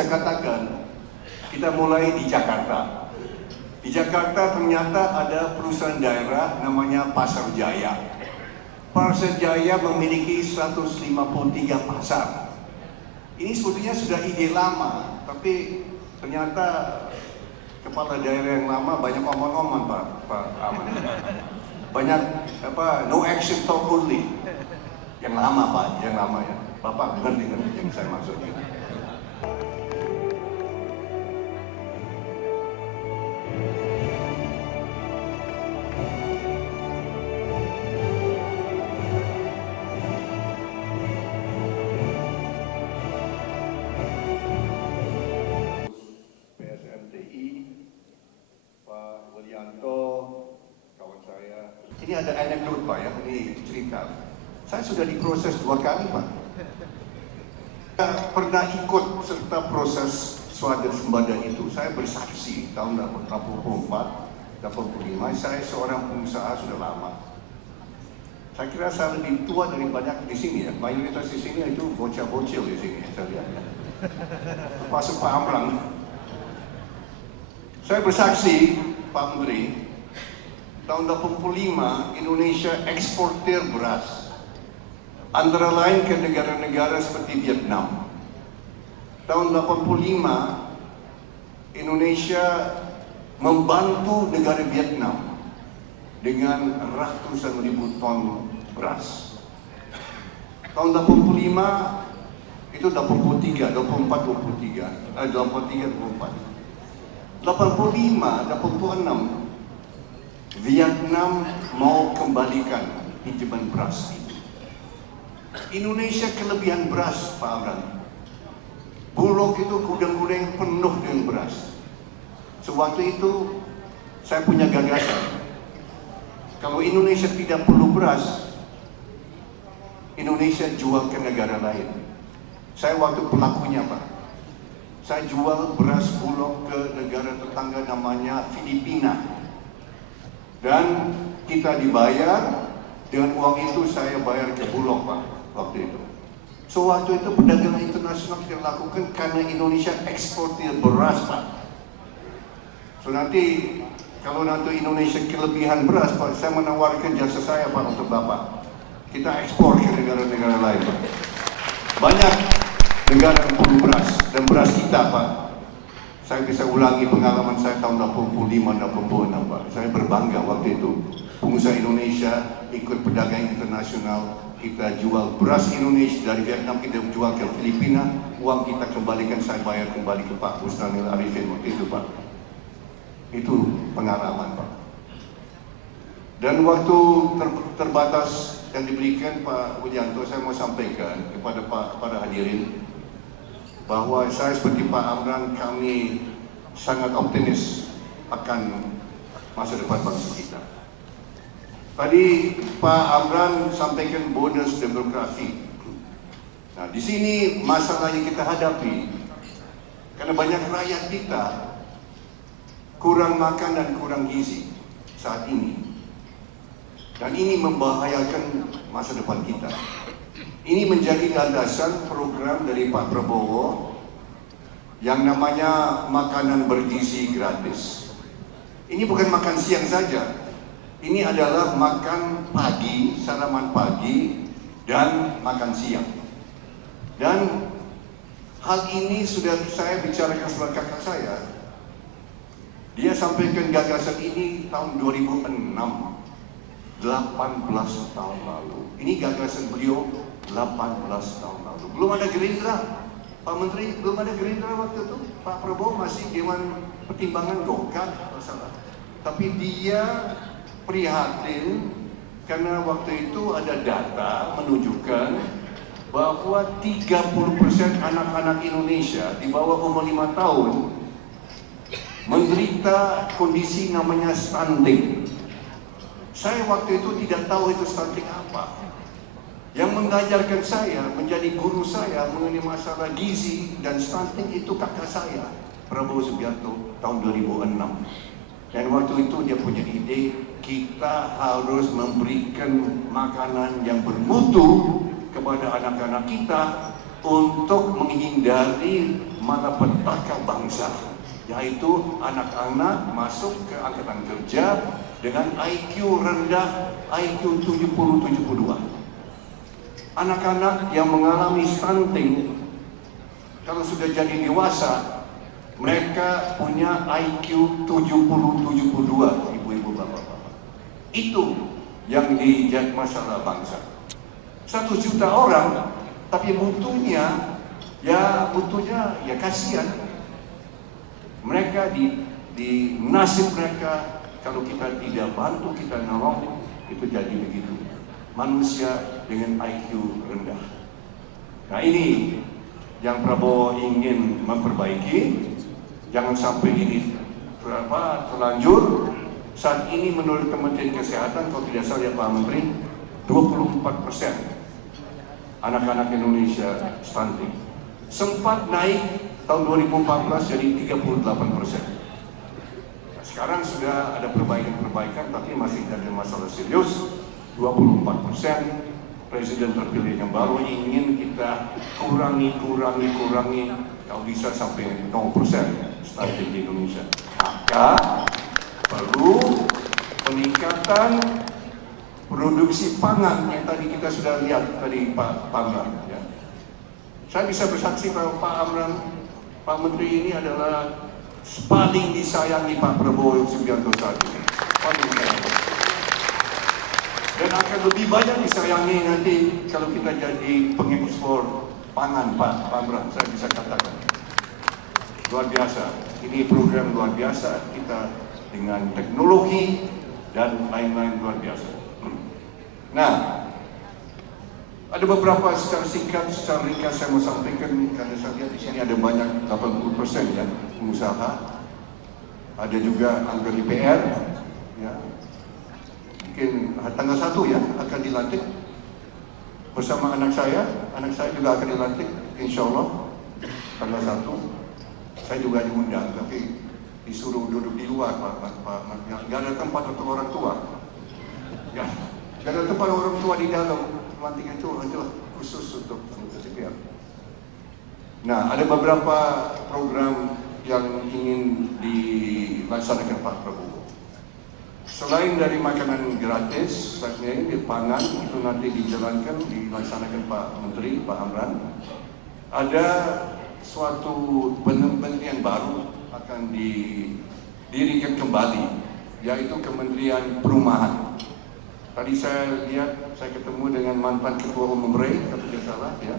bisa katakan kita mulai di Jakarta. Di Jakarta ternyata ada perusahaan daerah namanya Pasar Jaya. Pasar Jaya memiliki 153 pasar. Ini sebetulnya sudah ide lama, tapi ternyata kepala daerah yang lama banyak omong-omong Pak Aman. Banyak no action talk only. Yang lama Pak, yang lama ya. Bapak ngerti yang saya maksudnya. Kawan saya. Ini ada anekdot Pak ya, ini cerita. Saya sudah diproses 2 kali Pak. Saya pernah ikut serta proses swadaya sembada itu. Saya bersaksi tahun 84, 85. Saya seorang pengusaha sudah lama. Saya kira saya lebih tua dari banyak di sini ya. Mayoritas di sini itu bocah-bocil di sini saya lihat. Termasuk Pak Amran. Saya bersaksi Pak Menteri, tahun 85 Indonesia eksportir beras, antara lain ke negara-negara seperti Vietnam. Tahun 85 Indonesia membantu negara Vietnam dengan ratusan ribu ton beras. Tahun 85 itu 83, 84, 86 Vietnam mau kembalikan pinjaman beras itu. Indonesia kelebihan beras, Pak Amran. Bulog itu gudang-gudang penuh dengan beras. Sewaktu itu saya punya gagasan. Kalau Indonesia tidak perlu beras, Indonesia jual ke negara lain. Saya waktu pelakunya, Pak. Saya jual beras Bulog ke negara tetangga namanya Filipina. Dan kita dibayar, dengan uang itu saya bayar ke Bulog Pak, waktu itu. So waktu itu perdagangan internasional kita lakukan karena Indonesia eksportir beras Pak. So nanti, kalau nanti Indonesia kelebihan beras Pak, saya menawarkan jasa saya Pak untuk Bapak. Kita ekspor ke negara-negara lain Pak. Banyak negara yang perlu beras, dan beras kita Pak. Saya bisa ulangi pengalaman saya tahun 85-86 Pak. Saya berbangga waktu itu. Pengusaha Indonesia ikut perdagangan internasional. Kita jual beras Indonesia dari Vietnam, kita jual ke Filipina. Uang kita kembalikan, saya bayar kembali ke Pak Busnanil Arifin waktu itu Pak. Itu pengalaman Pak. Dan waktu terbatas yang diberikan Pak Widianto, saya mau sampaikan kepada para hadirin bahwa saya seperti Pak Amran, kami sangat optimis akan masa depan bangsa kita. Tadi Pak Amran sampaikan bonus demografi. Nah, di sini masalah yang kita hadapi karena banyak rakyat kita kurang makan dan kurang gizi saat ini. Dan ini membahayakan masa depan kita. Ini menjadi landasan program dari Pak Prabowo yang namanya makanan bergizi gratis. Ini bukan makan siang saja. Ini adalah makan pagi, saraman pagi, dan makan siang. Dan hal ini sudah saya bicarakan sama kakak saya. Dia sampaikan gagasan ini tahun 2006, 18 tahun lalu. Ini gagasan beliau 18 tahun lalu. Belum ada Gerindra, Pak Menteri, belum ada Gerindra waktu itu. Pak Prabowo masih Dewan Pertimbangan Golkar, masalah. Tapi dia prihatin karena waktu itu ada data menunjukkan bahwa 30% anak-anak Indonesia di bawah umur 5 tahun menderita kondisi namanya stunting. Saya waktu itu tidak tahu itu stunting apa. Yang mengajarkan saya, menjadi guru saya mengenai masalah gizi dan stunting itu kakak saya, Prabowo Subianto, tahun 2006. Dan waktu itu dia punya ide, kita harus memberikan makanan yang bermutu kepada anak-anak kita untuk menghindari malapetaka bangsa, yaitu anak-anak masuk ke angkatan kerja dengan IQ rendah, IQ 70-72. Anak-anak yang mengalami stunting, kalau sudah jadi dewasa, mereka punya IQ 70-72, ibu-ibu, bapak-bapak. Itu yang dijadi masalah bangsa. 1 juta orang, tapi mutunya ya kasihan. Mereka di nasib mereka, kalau kita tidak bantu, kita nolong, itu jadi begitu. Manusia dengan IQ rendah. Nah, ini yang Prabowo ingin memperbaiki. Jangan sampai ini terlanjur. Saat ini menurut Kementerian Kesehatan, kalau tidak salah ya Pak Menteri, 24% anak-anak Indonesia stunting. Sempat naik tahun 2014 jadi 38%. Sekarang sudah ada perbaikan, tapi masih ada masalah serius. 24%. Presiden terpilih yang baru ingin kita kurangi, kalau bisa sampai 0% stunting di Indonesia. Maka perlu peningkatan produksi pangan yang tadi kita sudah lihat tadi Pak Amran. Ya. Saya bisa bersaksi bahwa Pak Amran, Pak Menteri ini adalah paling disayangi Pak Prabowo Subianto saat ini. Paling disayangi. Dan akan lebih banyak disayangi nanti kalau kita jadi pengekspor pangan Pak Amran, saya bisa katakan. Luar biasa. Ini program luar biasa, kita dengan teknologi dan lain-lain luar biasa. Nah, ada beberapa secara singkat, secara ringkas saya mau sampaikan, karena saya lihat di sini ada banyak 80% ya pengusaha, ada juga anggota DPR, ya. Mungkin tanggal 1 ya akan dilantik bersama anak saya juga akan dilantik, insya Allah tanggal 1. Saya juga diundang, tapi disuruh duduk di luar, Pak. Nggak ada tempat untuk orang tua. Ya, nggak ada tempat orang tua di dalam. Pelantikan itu khusus untuk DPR. Nah, ada beberapa program yang ingin dilaksanakan Pak Prabowo. Selain dari makanan gratis, di pangan itu nanti dilaksanakan Pak Menteri, Pak Amran. Ada suatu kementerian baru akan didirikan kembali, yaitu Kementerian Perumahan. Tadi saya lihat, saya ketemu dengan mantan Ketua Umum REI, kalau tidak salah ya.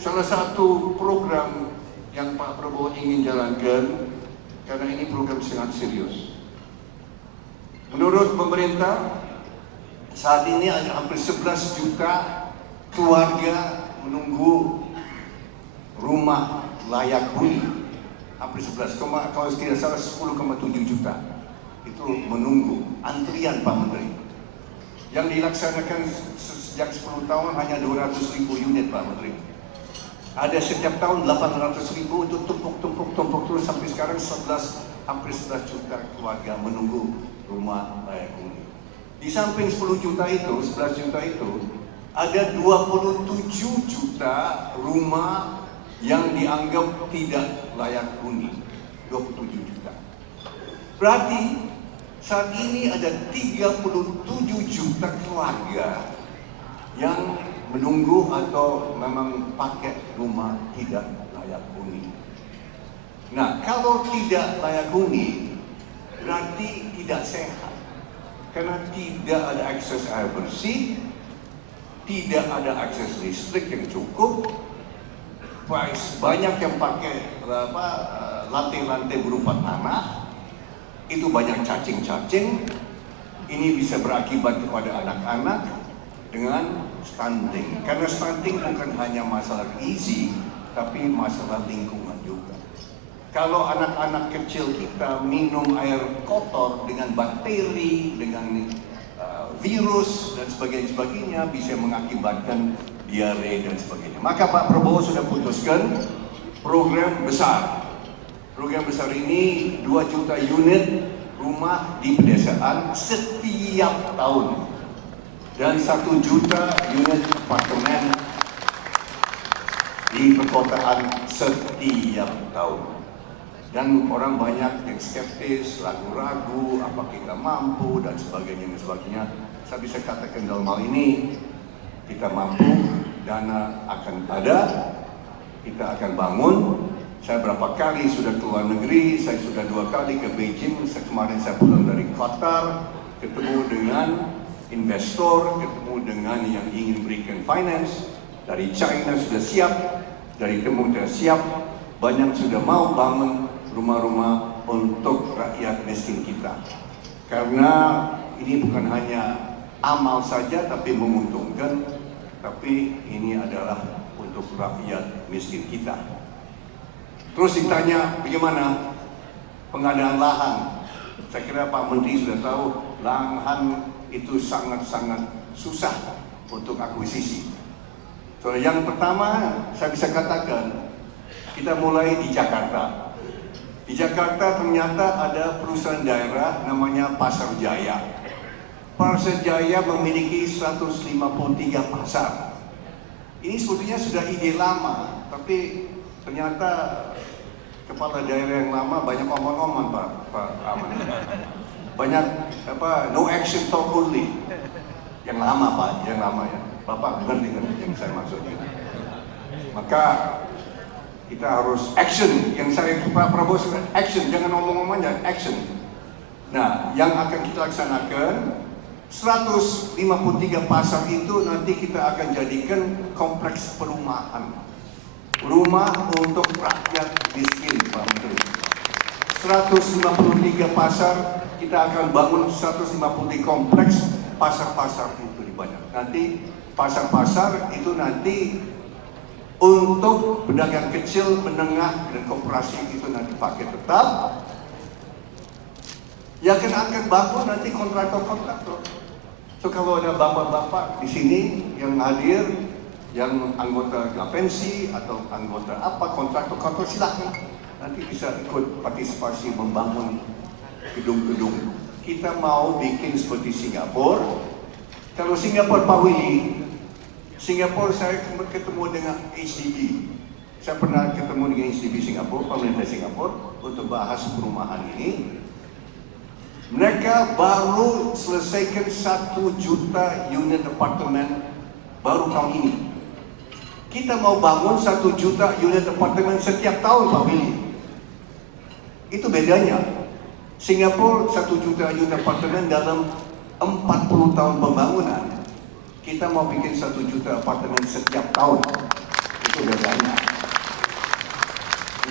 Salah satu program yang Pak Prabowo ingin jalankan, karena ini program sangat serius. Menurut pemerintah, saat ini ada hampir 11 juta keluarga menunggu rumah layak huni. Hampir 11, kalau tidak salah 10,7 juta itu menunggu antrian Pak Menteri. Yang dilaksanakan sejak 10 tahun hanya 200.000 unit Pak Menteri. Ada setiap tahun 800.000, itu tumpuk terus sampai sekarang hampir 11 juta keluarga menunggu rumah layak huni. Di samping 10 juta itu, 11 juta itu, ada 27 juta rumah yang dianggap tidak layak huni. 27 juta. Berarti saat ini ada 37 juta keluarga yang menunggu atau memang pakai rumah tidak layak huni. Nah, kalau tidak layak huni berarti tidak sehat, karena tidak ada akses air bersih, tidak ada akses listrik yang cukup, banyak yang pakai lantai-lantai berupa tanah, itu banyak cacing-cacing. Ini bisa berakibat kepada anak-anak dengan stunting, karena stunting bukan hanya masalah gizi, tapi masalah lingkungan juga. Kalau anak-anak kecil kita minum air kotor dengan bakteri, dengan virus dan sebagainya, bisa mengakibatkan diare dan sebagainya. Maka Pak Prabowo sudah putuskan program besar. Program besar ini 2 juta unit rumah di pedesaan setiap tahun, dan 1 juta unit apartemen di perkotaan setiap tahun. Dan orang banyak yang skeptis, ragu-ragu, apa kita mampu, dan sebagainya. Saya bisa katakan dalam hal ini, kita mampu, dana akan ada, kita akan bangun. Saya berapa kali sudah keluar negeri, saya sudah 2 kali ke Beijing, kemarin saya pulang dari Qatar, ketemu dengan investor, ketemu dengan yang ingin berikan finance, dari China sudah siap, dari Timur sudah siap, banyak sudah mau bangun rumah-rumah untuk rakyat miskin kita. Karena ini bukan hanya amal saja tapi menguntungkan, tapi ini adalah untuk rakyat miskin kita. Terus ditanya bagaimana pengadaan lahan. Saya kira Pak Menteri sudah tahu lahan itu sangat-sangat susah untuk akuisisi. So, yang pertama saya bisa katakan kita mulai di Jakarta. Di Jakarta ternyata ada perusahaan daerah namanya Pasar Jaya. Pasar Jaya memiliki 153 pasar. Ini sebetulnya sudah ide lama, tapi ternyata kepala daerah yang lama banyak omong-omong Pak Aman. Banyak no action talk only. Yang lama Pak, yang lama ya. Bapak ngerti kan yang saya maksudnya. Maka kita harus action. Yang saya Pak Prabowo sudah action, jangan omong-omong aja, action. Nah, yang akan kita laksanakan 153 pasar itu nanti kita akan jadikan kompleks perumahan. Rumah untuk rakyat miskin, Pak Menteri. 153 pasar, kita akan bangun 150 kompleks pasar-pasar itu di banyak. Nanti pasar-pasar itu nanti untuk pedagang kecil, menengah, dan koperasi itu nanti pakai tetap. Yang akan bangun nanti kontraktor-kontraktor. So kalau ada bapak-bapak di sini yang hadir, yang anggota Gapensi atau anggota apa kontraktor silahkan nanti bisa ikut partisipasi membangun gedung-gedung. Kita mau bikin seperti Singapura. Kalau Singapura Pak Willy, Singapura saya ketemu dengan HDB. Saya pernah ketemu dengan HDB Singapura, pemerintah Singapura untuk bahas perumahan ini. Mereka baru selesaikan 1 juta unit apartemen baru tahun ini. Kita mau bangun 1 juta unit apartemen setiap tahun Pak Willy. Itu bedanya. Singapura 1 juta unit apartemen dalam 40 tahun pembangunan. Kita mau bikin 1 juta apartemen setiap tahun. Itu bedanya.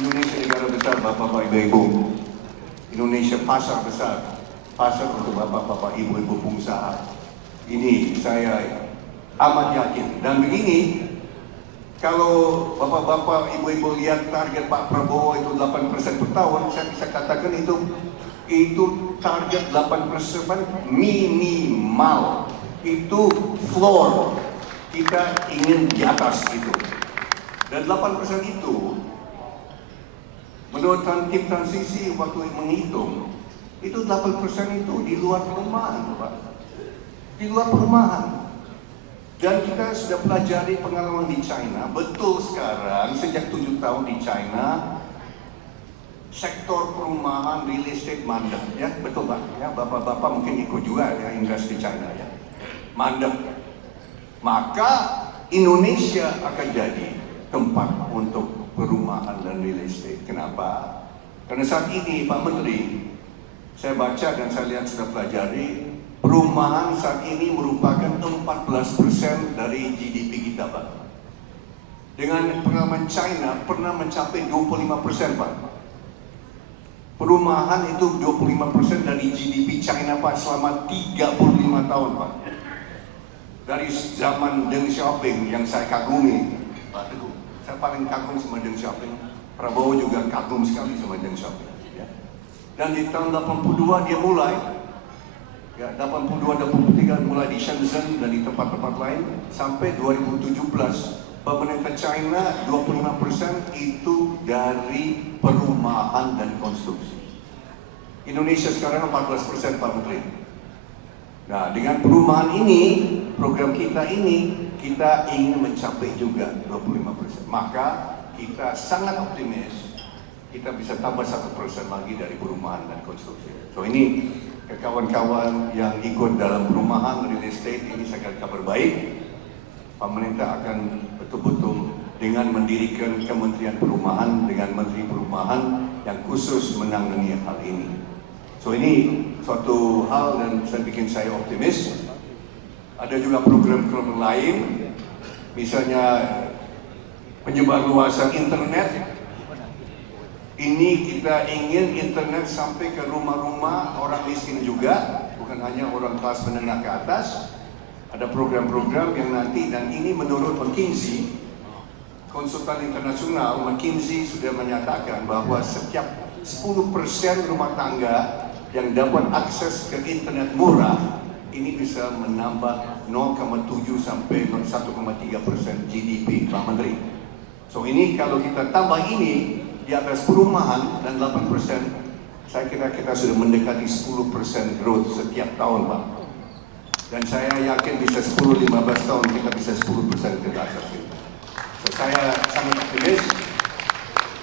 Indonesia negara besar Bapak-Bapak Ibu-Ibu. Indonesia pasar besar. Pasar untuk bapak-bapak, ibu-ibu pengusaha. Ini saya amat yakin. Dan begini, kalau bapak-bapak, ibu-ibu lihat target Pak Prabowo itu 8% per tahun, saya bisa katakan itu target 8% minimal. Itu floor. Kita ingin di atas itu. Dan 8% itu, menurut tim transisi waktu menghitung, itu 8% itu di luar perumahan, Pak. Di luar perumahan. Dan kita sudah pelajari pengalaman di China. Betul sekarang, sejak 7 tahun di China, sektor perumahan, real estate mandek. Ya, betul Pak. Ya, bapak-bapak mungkin ikut juga ya, invest di China ya. Mandek. Maka Indonesia akan jadi tempat untuk perumahan dan real estate. Kenapa? Karena saat ini Pak Menteri, saya baca dan saya lihat sudah pelajari, perumahan saat ini merupakan 14% dari GDP kita, Pak. Dengan pengalaman China pernah mencapai 25%, Pak. Perumahan itu 25% dari GDP China, Pak, selama 35 tahun, Pak. Dari zaman Deng Xiaoping yang saya kagumi, Pak Teguh. Saya paling kagum sama Deng Xiaoping. Prabowo juga kagum sekali sama Deng Xiaoping. Dan di tahun 82 dia mulai, ya 82-83 mulai di Shenzhen dan di tempat-tempat lain, sampai 2017 pemerintah China 25% itu dari perumahan dan konstruksi. Indonesia sekarang 14% Pak Menteri. Nah, dengan perumahan ini, program kita ini, kita ingin mencapai juga 25%. Maka kita sangat optimis, kita bisa tambah 1% lagi dari perumahan dan konstruksi. So ini kawan-kawan yang ikut dalam perumahan real estate ini sangat kabar baik. Pemerintah akan betul-betul dengan mendirikan Kementerian Perumahan dengan Menteri Perumahan yang khusus menangani hal ini. So ini suatu hal dan bikin saya optimis. Ada juga program-program lain, misalnya penyebarluasan internet. Ini kita ingin internet sampai ke rumah-rumah orang miskin juga, bukan hanya orang kelas menengah ke atas. Ada program-program yang nanti, dan ini menurut McKinsey, konsultan internasional, McKinsey sudah menyatakan bahwa setiap 10% rumah tangga yang dapat akses ke internet murah, ini bisa menambah 0,7 sampai 1,3% GDP, Pak Menteri. So ini kalau kita tambah ini di atas perumahan dan 8%, saya kira kita sudah mendekati 10% growth setiap tahun, Pak. Dan saya yakin bisa 10-15 tahun kita bisa 10% ke atas. So, saya sangat optimis.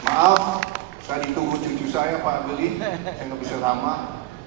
Maaf, saya ditunggu cucu saya, Pak Beli, saya nggak bisa lama.